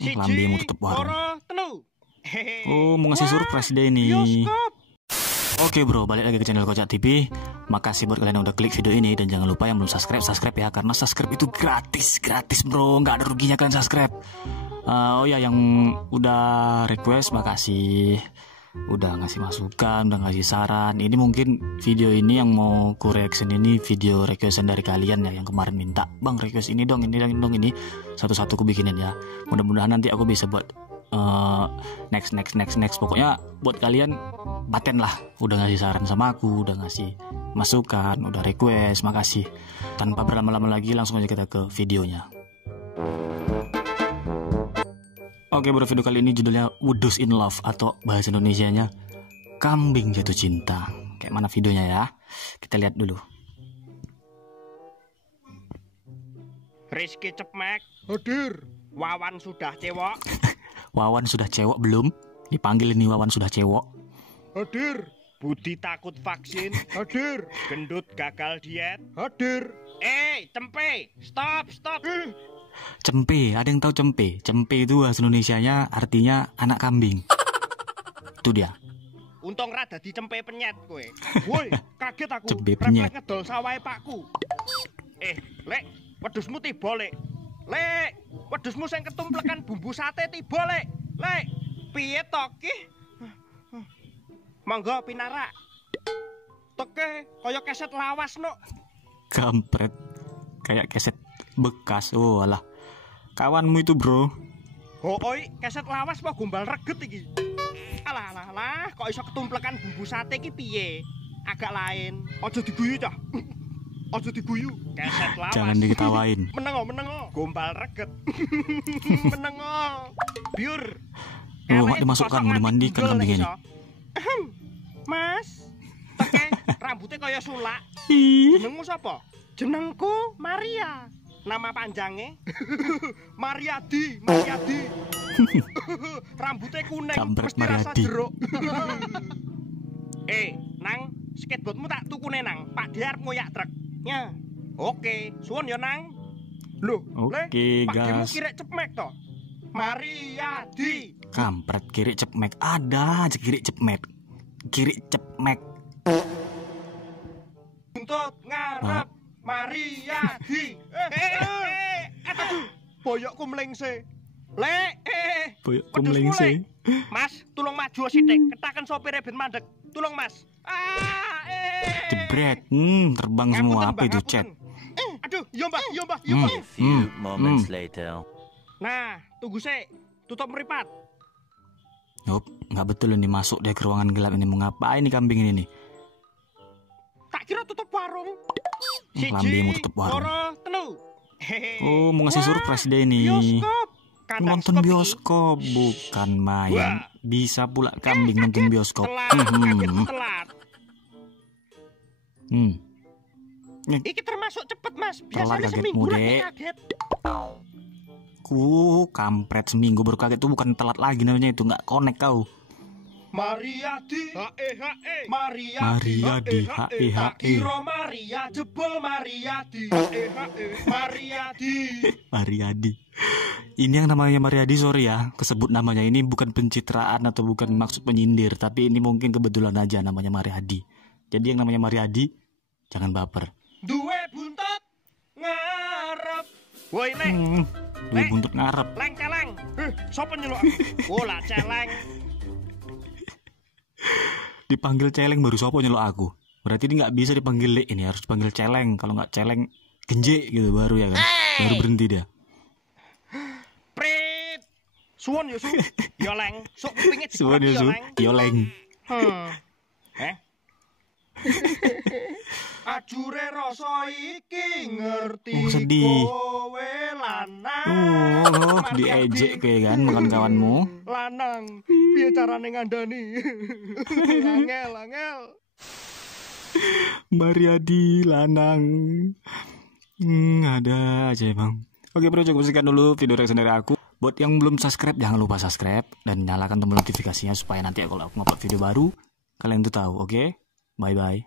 Lambimu tutup warung. Oh, mau ngasih surprise deh ini. Oke bro, balik lagi ke channel Kocak TV. Makasih buat kalian yang udah klik video ini. Dan jangan lupa yang belum subscribe ya. Karena subscribe itu gratis bro. Nggak ada ruginya kalian subscribe. Oh ya, yang udah request makasih. Udah ngasih masukan, udah ngasih saran. Ini mungkin video ini yang mau ku reaction ini video requestan dari kalian ya, yang kemarin minta, "Bang, request ini dong, ini dong, ini." Satu-satu ku bikinin ya. Mudah-mudahan nanti aku bisa buat next. Pokoknya buat kalian paten lah. Udah ngasih saran sama aku, udah ngasih masukan, udah request. Makasih. Tanpa berlama-lama lagi, langsung aja kita ke videonya. Oke bro, video kali ini judulnya Wedus in Love, atau bahasa Indonesianya Kambing Jatuh Cinta. Kayak mana videonya ya? Kita lihat dulu. Rizky Cepmek hadir. Wawan sudah cewek. Wawan sudah cewek belum? Dipanggil ini Wawan sudah cewek. Hadir. Budi takut vaksin. Hadir. Gendut gagal diet. Hadir. Cempe, stop. Cempe, ada yang tahu cempe? Cempe itu bahasa Indonesianya artinya anak kambing. Itu dia. Untung rada di cempe penyet kowe. Woi, kaget aku. Cempe penyet. Refleks ngedol sawahe pakku. Lek, wedhusmu tiba, Lek. Lek, wedhusmu sing ketumplekan bumbu sate tiba, Lek. Lek, piye to ki? Monggo pinarak. Teke kaya keset lawas no. Kampret. Kayak keset bekas. Oh alah, kawanmu itu bro. Oi, keset lawas apa gombal reget iki? Alah, kok iso ketumplekan bumbu sate iki piye? Agak lain. Aja diguyu cah. Aja diguyu. Keset lawas. Jangan diketawain. Menengo. Gombal reget. Menengo. Biur. Mak dimasukkan, mau dimandikan kambing ini. Mas, teke rambutnya kaya sulak. Jenengmu sapa? Jenengku Maria. Nama panjangnya Mariadi. Rambutnya kuning, Kampret mesti rasa Mariadi. jeruk. Nang, skateboardmu tak tukune nang. Pak Diar ngoyak truk. Ya. Oke, suwun ya nang. Loh, oke, Pak Diarmu gas. kirek cepmek to. Mariadi. Kampret, kiri cepmek. Ada aja kiri cepmek. Kiri cepmek. Buntut ngarep. Mariadi. Boyokku melengse. Boyokku melengse. Mas, tolong maju sithik. Ketaken sopire ben mandek. Tolong, Mas. Jebret. Terbang semua. Apa itu chat? Aduh, yo Mbak. A few moments later. Nah, tunggu sik. Tutup meripat. Yup, nggak betul ini, masuk deh ke ruangan gelap ini. Mau ngapain nih kambing ini nih? Tak kira tutup warung. Lambimu tutup warung. Telu. Oh, mau ngasih surprise deh ini. Bioskop. Nonton bioskop, bukan main. Bisa pula kambing nonton bioskop. Telat. Iki termasuk cepet, Mas. Biasanya seminggu lagi kaget. Kampret, seminggu baru kaget tuh bukan telat lagi namanya, itu nggak connect kau. Mariadi, Mariadi. Kiro Maria jebol Mariadi, Mariadi. Ini yang namanya Mariadi, sorry ya, kesebut namanya ini bukan pencitraan atau bukan maksud penyindir, tapi ini mungkin kebetulan aja namanya Mariadi. Jadi yang namanya Mariadi jangan baper. Duwe buntut ngarep. Woi Lek. Duwe buntut ngarep. Leng celeng. Sopo nyeluk aku? Oh lah celeng. Dipanggil celeng baru sopo nyeluk aku. Berarti ini nggak bisa dipanggil Lek, ini harus dipanggil celeng. Kalau nggak celeng genje gitu baru ya kan. Baru berhenti dia. Prit. Suwon yo su. Yo leng. Sok kupinge Suwon yo su. Yo leng. Ajure rasa iki ngerti sedih. kowe lanang. Diejek kayak kan makan kawanmu. Lanang, piye carane ngandani? Angel. Mariadi lanang. Ada aja emang. Oke bro, cukup sekian dulu video reaction dari aku. Buat yang belum subscribe, jangan lupa subscribe dan nyalakan tombol notifikasinya supaya nanti kalau aku upload video baru kalian tuh tahu. Oke? Bye bye.